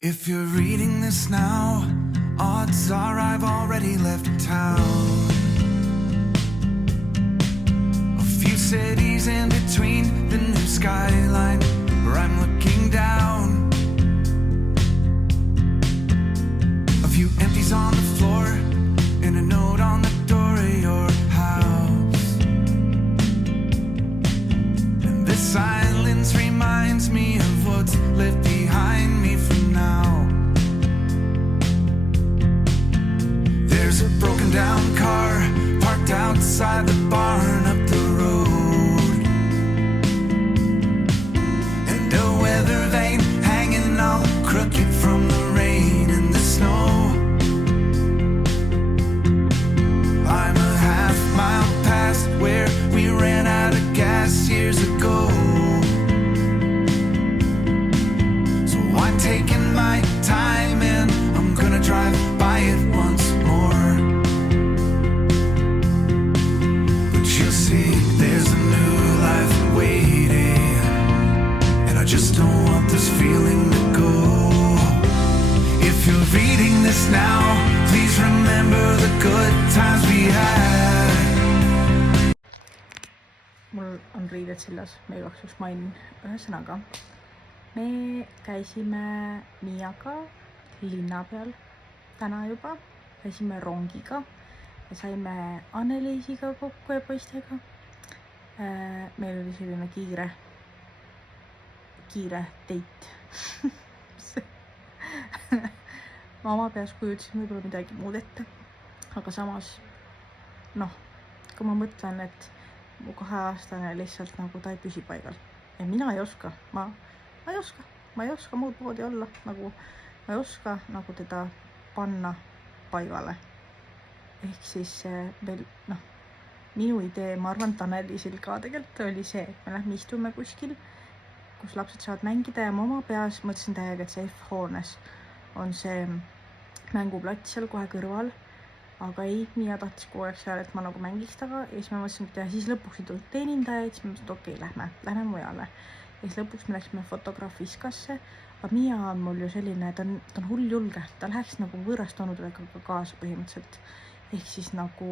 If you're reading this now, odds are I've already left town. A few cities in between the new skyline where I'm looking down. A few empties on the floor and a note on the door of your house. And this silence reminds me of what's left behind me for now. There's a broken down car parked outside the barn up the road, and a weather vane hanging all crooked from the rain and the snow. I'm a half mile past where we ran out of gas years ago. So I'm taking my time and I'm gonna drive by it once more. But you'll see there's a new life waiting, and I just don't want this feeling to go. If you're reading this now, please remember the good times we had. Mul on riided seljas, me igaks juhuks mainin ühesõnaga. Me käisime Miaga linna peal täna juba, käisime rongiga ja saime Anneliisiga kokku ja poistega. Meil oli selline kiire date. Ma oma peas kujutasin võib-olla midagi muud ette, aga samas kui ma mõtlen, et mu 2-aastane lihtsalt nagu ta ei püsi paigal ja mina ei oska, ma ei oska muud moodi olla, nagu ma ei oska nagu teda panna paigale. Ehk siis meil, minu idee, ma arvan Taneliisil ka tegelikult oli see, et me lähme istume kuskil, kus lapsed saavad mängida ja ma oma peas mõtlesin täiega, et see F-hoones on see mänguplats seal kohe kõrval, aga ei, Miia tahtis kogu aeg seal, et ma nagu mängiks taga ja siis ma mõtlesin, et siis lõpuks ei tulnud teenindaja ja siis ma mõtlesin, et okei, lähme mujale. Ja siis lõpuks me läksime Fotograafiskasse, aga Miia on mul ju selline, ta on hull julge, ta läheks nagu võõrast onudega kaasa põhimõtteliselt. Ehk siis nagu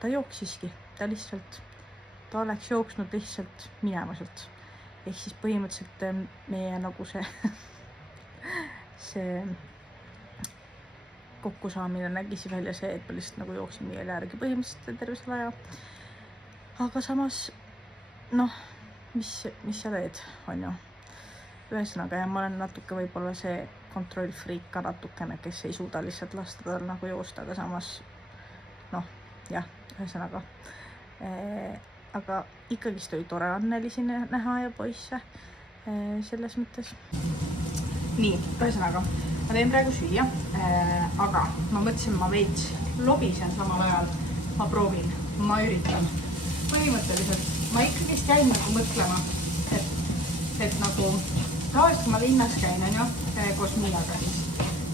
ta jooksiski, ta oleks jooksnud lihtsalt minema sealt. Ehk siis põhimõtteliselt meie nagu see kokkusaamine nägisi välja see, et ma lihtsalt nagu jooksin Miiale järgi põhimõtteliselt terve selle aja. Aga samas, mis sa teed, on ju. Ühesõnaga, ja ma olen natuke võib-olla see kontrollfriik ka natukene, kes ei suuda lihtsalt lasta tal nagu joosta, aga samas, ühesõnaga. Aga ikkagist oli tore Anneliisi näha ja poisse selles mõttes. Nii, ühesõnaga, ma teen praegu süüa, aga ma mõtlesin, ma veits lobisen samal ajal, ma proovin, ma üritan. Põhimõtteliselt ma ikkagist jäin nagu mõtlema, et nagu tavaliselt, kui ma linnas käin, koos Miiaga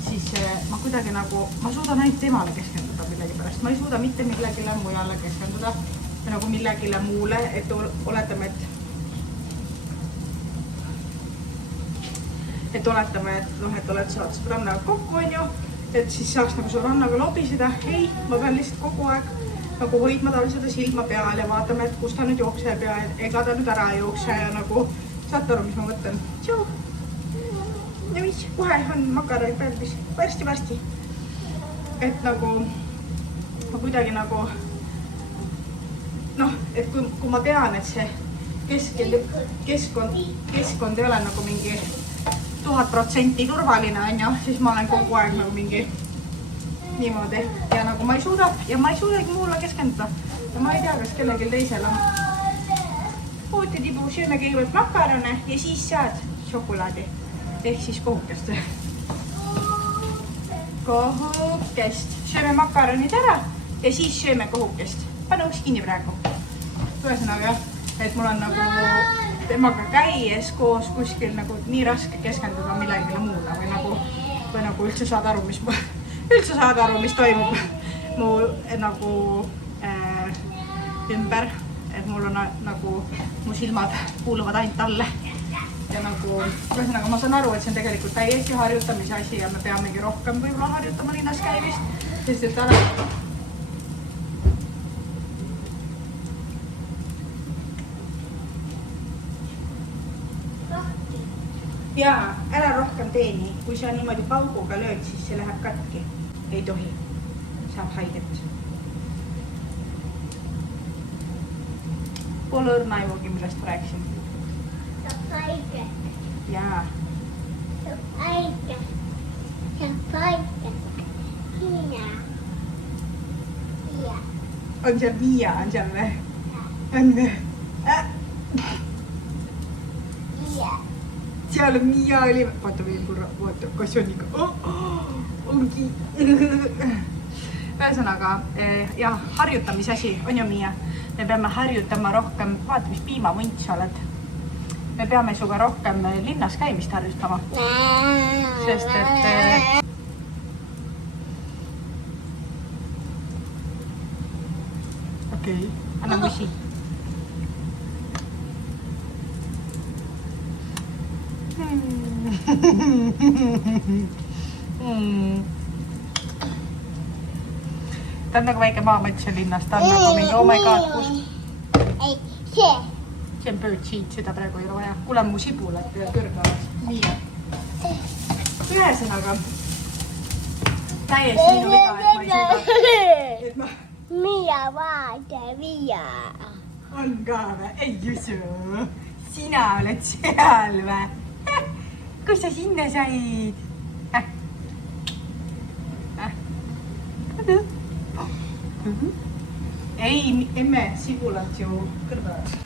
siis ma kuidagi nagu, ma suudan ainult temale keskenduda millegi pärast. Ma ei suuda mitte millegile mujale keskenduda ja nagu millegile muule, et oletame, et oled saad sõbrannaga kokku, on ju, et siis saaks nagu sõbrannaga lobiseda. Ei, ma pean lihtsalt kogu aeg nagu hoidma tal seda silma peal ja vaatame, et kus ta nüüd jookseb ja ega ta nüüd ära ei jookse ja nagu saate aru, mis ma mõtlen? Tšau! Ja mis? Kohe on makaroni päevis. Varsti. Et nagu, ma kuidagi nagu, et kui ma tean, et see keskkond ei ole nagu mingi 1000% turvaline, on ju, siis ma olen kogu aeg nagu mingi niimoodi ja nagu ma ei suudagi mulle keskenduda ja ma ei tea, kas kellelgi teisel on. Puutitibu, sööme kõigepealt makarone ja siis saad šokolaadi ehk siis kohukest. Sööme makaronid ära ja siis sööme kohukest. Pane uks kinni praegu. Ühesõnaga, et mul on nagu temaga käies koos kuskil nagu nii raske keskenduda millegile muule või nagu üldse saada aru, mis toimub mu nagu ümber, et mul on nagu mu silmad kuuluvad ainult talle ja nagu, ühesõnaga ma saan aru, et see on tegelikult täiesti harjutamise asi ja me peamegi rohkem võib-olla harjutama linnas käimist, sest et ära... Jaa, ära rohkem teeni. Kui sa niimoodi pauguga lööd, siis see läheb katki. Ei tohi. Saab haiget. Pole õrna aimugi, millest rääksin. Saab haiget. Jaa. Saab haiget. Saab haiget. Hiina. Hiia. On seal Viia, on seal või? On või? Hiia. Seal on Miia oli... Vaata veel korra, vaata, kas on ikka... Ongi... Ühesõnaga, jah, harjutamisasi on ju Miia. Me peame harjutama rohkem... Vaata, mis piimamunt sa oled. Me peame suga rohkem linnas käimist harjutama. Sest et... Okei, anna musi. Ta on nagu väike maamõtse linnast, ta on nagu mingi oh my god, kus... Ei, see. See on bird seed, seda praegu ei ole vaja. Kuule mu sibulad kõrgavad. Nii. Ühesõnaga. Täiesti minu viga, et ma ei suuda. Et ma... Miia vaata, Miia. On ka või? Ei usu. Sina oled seal või? Kus sa sinna said? Ei, emme, sibulad ju kõrvavad.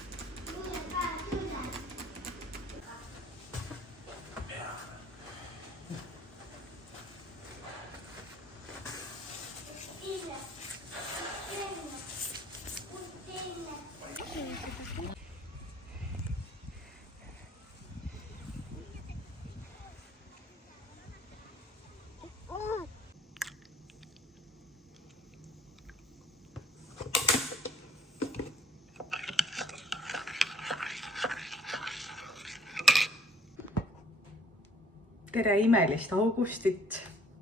Tere imelist augustit,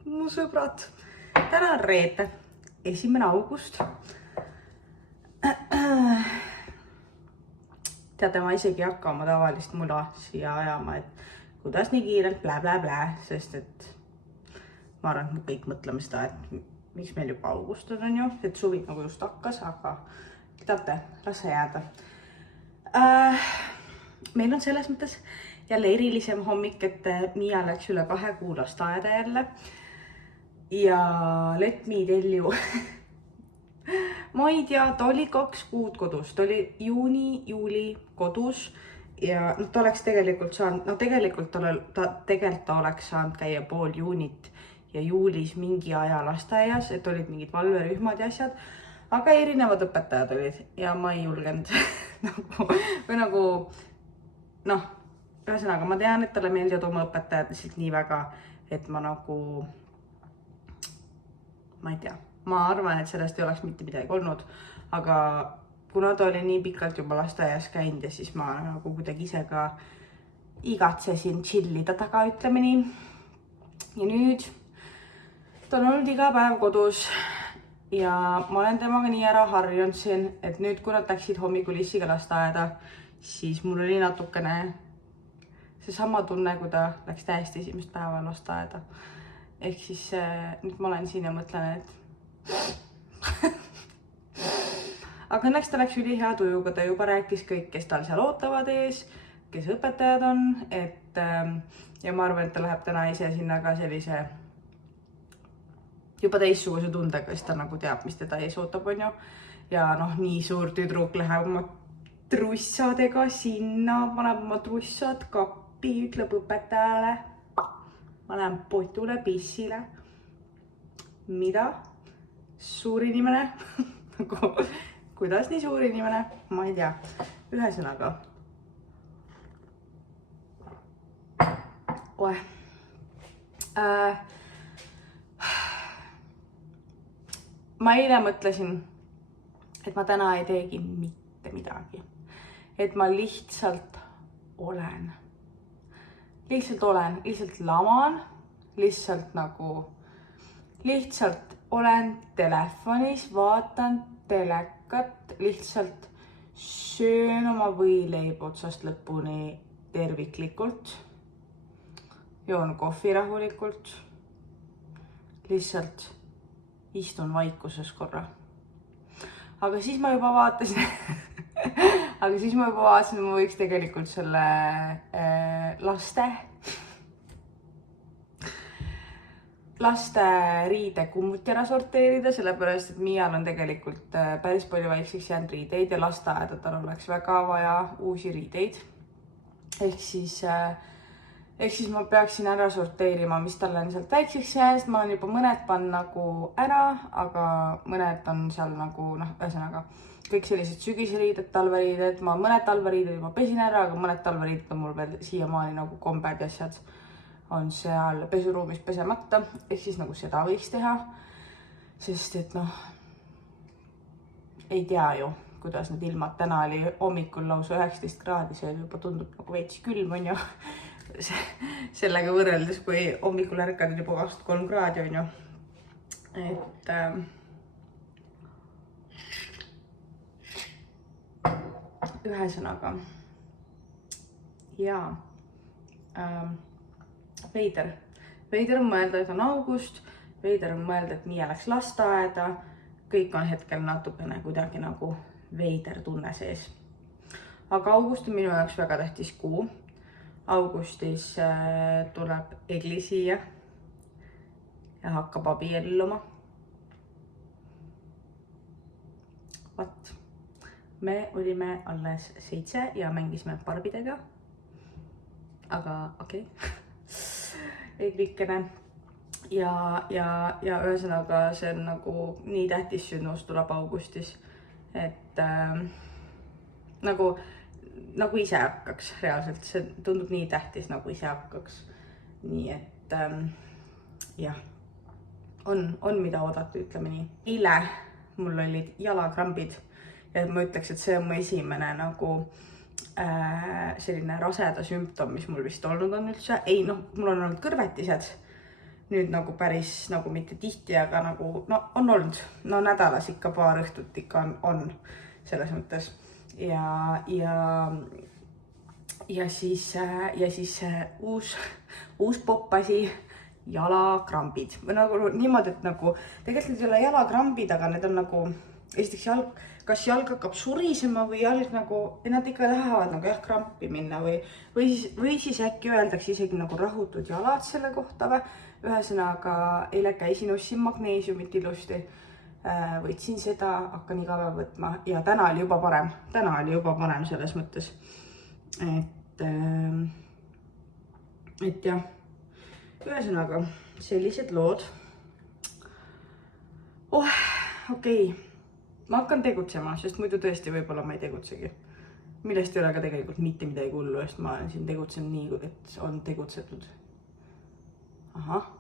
mu sõbrad. Täna on reede, 1. august. Teate, ma isegi ei hakka oma tavalist mula siia ajama, et kuidas nii kiirelt blä, sest et ma arvan, et me kõik mõtleme seda, et miks meil juba august on ju, et suvi nagu just hakkas, aga teate, las see jääda. Meil on selles mõttes jälle erilisem hommik, et Miia läks üle 2 kuu lasteaeda jälle ja let me tell you. Ma ei tea, ta oli 2 kuud kodus, ta oli juuni-juuli kodus ja ta oleks tegelikult saanud, tegelikult ta oleks saanud käia pool juunit ja juulis mingi aja lasteaias, et olid mingid valverühmad ja asjad, aga erinevad õpetajad olid ja ma ei julgenud noh, ühesõnaga, ma tean, et talle meeldivad oma õpetajad lihtsalt nii väga, et ma nagu, ma ei tea, ma arvan, et sellest ei oleks mitte midagi olnud, aga kuna ta oli nii pikalt juba lasteaias käinud ja siis ma nagu kuidagi ise ka igatsesin chillida taga, ütleme nii. Ja nüüd ta on olnud iga päev kodus ja ma olen temaga nii ära harjunud siin, et nüüd kui nad läksid hommikul issiga lasteaeda, siis mul oli natukene seesama tunne, kui ta läks täiesti esimest päeva lasteaeda. Ehk siis nüüd ma olen siin ja mõtlen, et aga õnneks ta läks üli hea tujuga, ta juba rääkis kõik, kes tal seal ootavad ees, kes õpetajad on, et ja ma arvan, et ta läheb täna ise sinna ka sellise juba teistsuguse tundega, siis ta nagu teab, mis teda ees ootab, on ju. Ja noh, nii suur tüdruk läheb oma trussadega sinna, paneb oma trussad kappi, ütleb õpetajale, ma lähen potule pissile. Mida? Suur inimene? Kuidas nii suur inimene? Ma ei tea. Ühesõnaga. Ma eile mõtlesin, et ma täna ei teegi mitte midagi. Et ma lihtsalt olen. lihtsalt olen, lihtsalt laman, lihtsalt olen telefonis, vaatan telekat, lihtsalt söön oma võileiba otsast lõpuni terviklikult, joon kohvi rahulikult, lihtsalt istun vaikuses korra. Aga siis ma juba vaatasin, et ma võiks tegelikult selle laste riide kummuti ära sorteerida, sellepärast et Miial on tegelikult päris palju väikseks jäänud riideid ja lasteaedadel oleks väga vaja uusi riideid. Ehk siis ma peaksin ära sorteerima, mis talle on sealt väikseks jäänud. Ma olen juba mõned pannud nagu ära, aga mõned on seal nagu ühesõnaga kõik sellised sügisriided, talveriided. Ma mõned talveriided juba pesin ära, aga mõned talveriided on mul veel siiamaani nagu kombed ja asjad on seal pesuruumis pesemata. Ehk siis nagu seda võiks teha, sest et ei tea ju, kuidas need ilmad. Täna oli hommikul lausa 19 kraadi, see juba tundub nagu veits külm, on ju. Sellega võrreldes, kui hommikul ärkad juba 23 kraadi, on ju. Et ühesõnaga jaa, veider on mõelda, et on august, veider on mõelda, et Miia läks lasteaeda, kõik on hetkel natukene kuidagi nagu veider tunne sees. Aga august on minu jaoks väga tähtis kuu. Augustis tuleb Egli siia ja hakkab abielluma. Vat, me olime alles 7 ja mängisime barbidega. Aga okei. Eglikene. Ja ühesõnaga see on nagu nii tähtis sündmus tuleb augustis, et nagu ise hakkaks reaalselt, see tundub nii tähtis, nagu ise hakkaks. Nii et jah, on mida oodata, ütleme nii. Eile mul olid jalakrambid ja ma ütleks, et see on mu esimene nagu selline raseda sümptom, mis mul vist olnud on üldse. Ei, mul on olnud kõrvetised. Nüüd nagu päris nagu mitte tihti, aga nagu on olnud. Nädalas ikka paar õhtut ikka on selles mõttes. Ja siis uus poppasi jalakrambid. Või nagu niimoodi, et nagu tegelikult ei ole jalakrambid, aga need on nagu esiteks kas jalg hakkab surisema või jalg nagu, nad ikka tahavad nagu krampi minna või siis äkki öeldakse isegi nagu rahutud jalad selle kohta või. Ühesõnaga, eile käisin, ostsin magneesiumit ilusti, võtsin seda, hakkan iga päev võtma ja täna oli juba parem selles mõttes. Et jah, ühesõnaga, sellised lood. Okei. Ma hakkan tegutsema, sest muidu tõesti võib-olla ma ei tegutsegi. Millest ei ole ka tegelikult mitte midagi hullu, sest ma olen siin tegutsenud nii, et on tegutsetud. Ahah.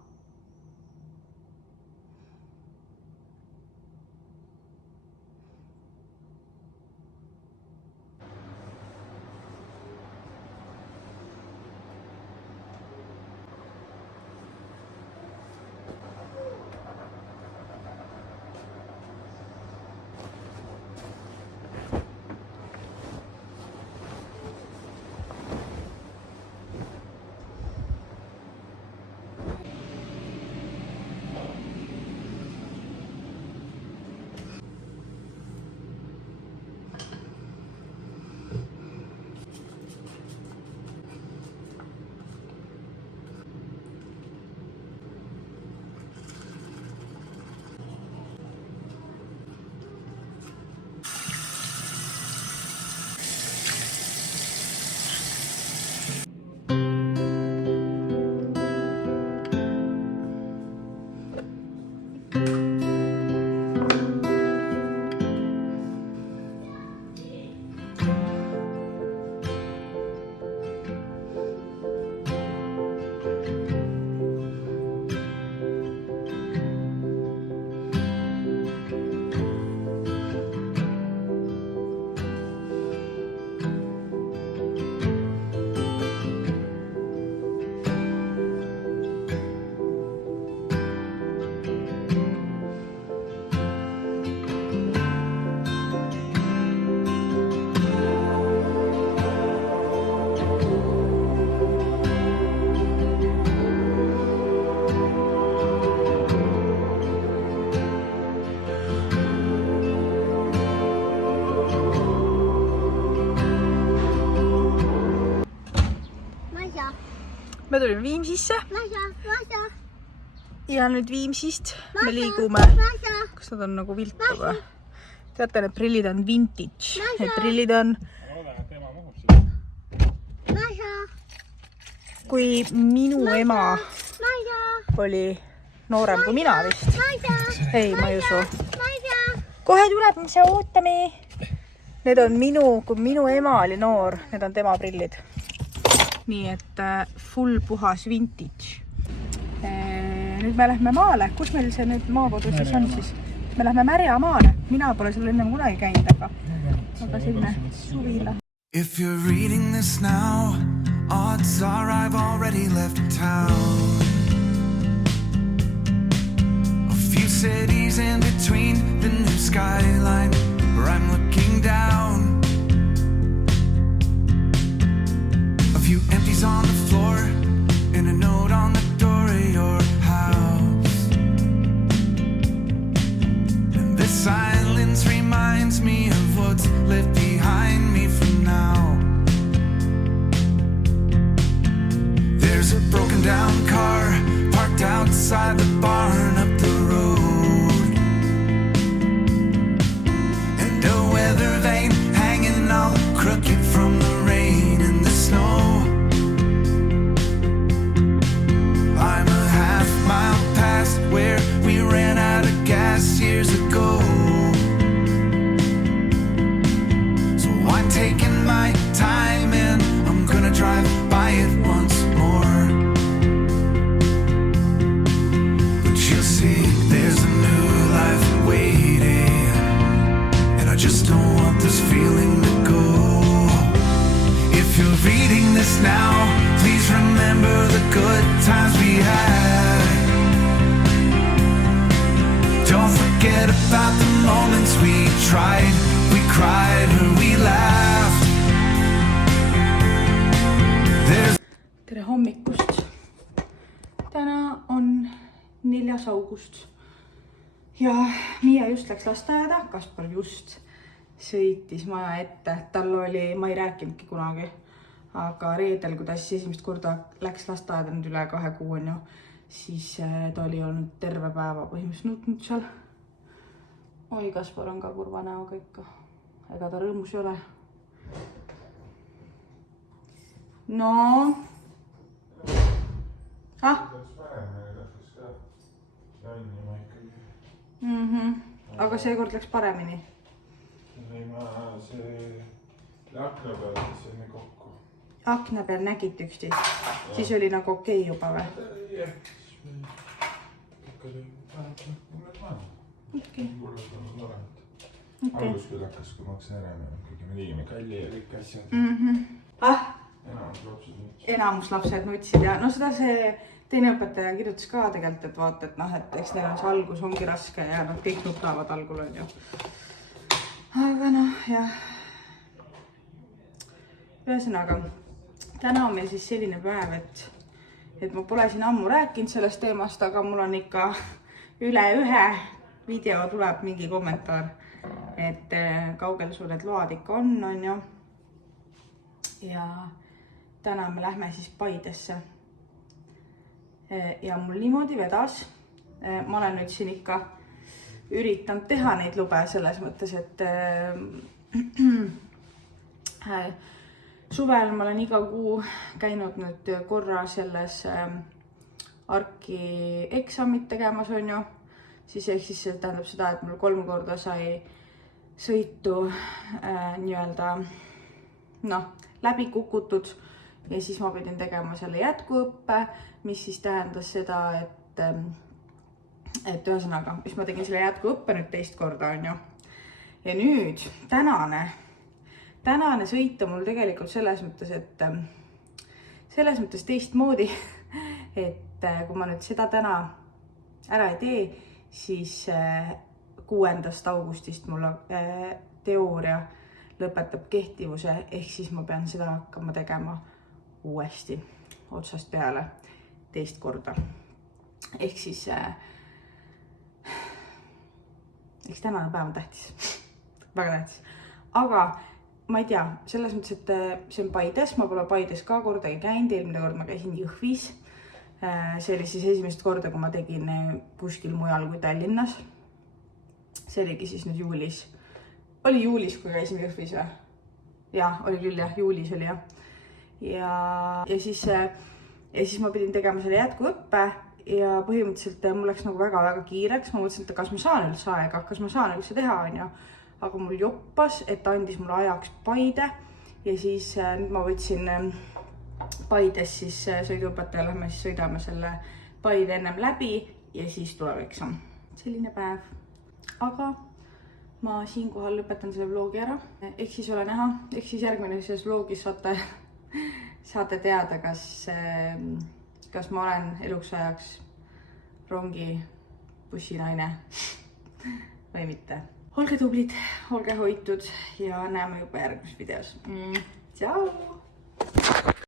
me tulime Viimsisse Masa. ja nüüd Viimsist me liigume, kas nad on nagu viltu või? Teate, need prillid on vintage, need prillid on kui minu ema oli noorem kui mina vist. Ei, ma ei usu. Kohe tuleb, mis sa ootame. Need on kui minu ema oli noor, need on tema prillid. Nii et full puhas vintage. Nüüd me lähme maale. Kus meil see nüüd maakodu siis on siis? Me lähme Märja maale. Mina pole seal enne kunagi käinud, aga selline suvila. If you're reading this now, odds are I've already left town. A few cities in between the new skyline where I'm looking down. A few empties on the floor and a note on the door of your house. And this silence reminds me of what's left behind me from now. There's a broken down car parked outside the barn up the road, and a weather vane hanging all crooked from the rain and the snow. I'm a half mile past where we ran out of gas years ago, so I'm taking my time and I'm gonna drive by it once more. But you'll see there's a new life waiting, and I just don't want this feeling to go. If you're reading this now, please remember the good times we had. Don't forget about the moments we tried, we cried, or we laughed. Tere hommikust. Täna on 4. august ja Miia just läks lasteaeda, Kaspar just sõitis maja ette. Tal oli, ma ei rääkinudki kunagi, aga reedel, kui ta siis esimest korda läks lasteaeda nüüd üle 2 kuu on ju, siis ta oli olnud terve päeva põhimõtteliselt nutnud seal. Oi, Kaspar on ka kurva näoga ikka. Ega ta rõõmus ei ole. No. Aga seekord läks paremini. See akna peal siis enne kokku. Akna peal nägid üksteist? Siis oli nagu okei juba või? Jah, siis me okei. Mulle on noremat. Algus küll hakkas, kui ma hakkasin ära, kuigi me liigime kalli ja kõik asjad. Enamus lapsed nutsid ja no seda see teine õpetaja kirjutas ka tegelikult, et vaata, et noh, et eks neil on see algus ongi raske ja nad kõik nutavad algul on ju. Aga noh, jah. Ühesõnaga, täna on meil siis selline päev, et ma pole siin ammu rääkinud sellest teemast, aga mul on ikka üle 1 video tuleb mingi kommentaar, et kaugel sul need load ikka on ju. Ja täna me lähme siis Paidesse. Ja mul niimoodi vedas. Ma olen nüüd siin ikka üritanud teha neid lube selles mõttes, et suvel ma olen iga kuu käinud nüüd korra selles arki eksamit tegemas on ju. Siis ehk siis see tähendab seda, et mul 3 korda sai sõitu nii-öelda läbi kukutud. Ja siis ma pidin tegema selle jätkuõppe, mis siis tähendas seda, et ühesõnaga, mis ma tegin selle jätkuõppe nüüd 2 korda on ju. Ja nüüd tänane sõit on mul tegelikult selles mõttes teistmoodi, et kui ma nüüd seda täna ära ei tee, siis 6. augustist mul teooria lõpetab kehtivuse, ehk siis ma pean seda hakkama tegema uuesti otsast peale 2 korda. Ehk siis eks tänane päev on tähtis, väga tähtis. Aga ma ei tea, selles mõttes, et see on Paides, ma pole Paides ka kordagi käinud, eelmine kord ma käisin Jõhvis. See oli siis esimest korda, kui ma tegin kuskil mujal kui Tallinnas. See oligi siis nüüd juulis. Oli juulis, kui käisime Jõhvis või? Jah, oli küll jah, juulis oli jah. Ja siis ma pidin tegema selle jätkuõppe ja põhimõtteliselt mul läks nagu väga-väga kiireks. Ma mõtlesin, et kas ma saan üldse aega, kas ma saan üldse teha, on ju. Aga mul joppas, et ta andis mulle ajaks Paide ja siis nüüd ma võtsin Paides siis sõiduõpetaja, lähme siis sõidame selle Paide ennem läbi ja siis tuleb eksam. Selline päev. Aga ma siinkohal lõpetan selle vlogi ära. Eks siis ole näha, eks siis järgmine selles vlogis saate teada, kas ma olen eluks ajaks rongi bussinaine või mitte. Olge tublid, olge hoitud ja näeme juba järgmises videos. Tšau!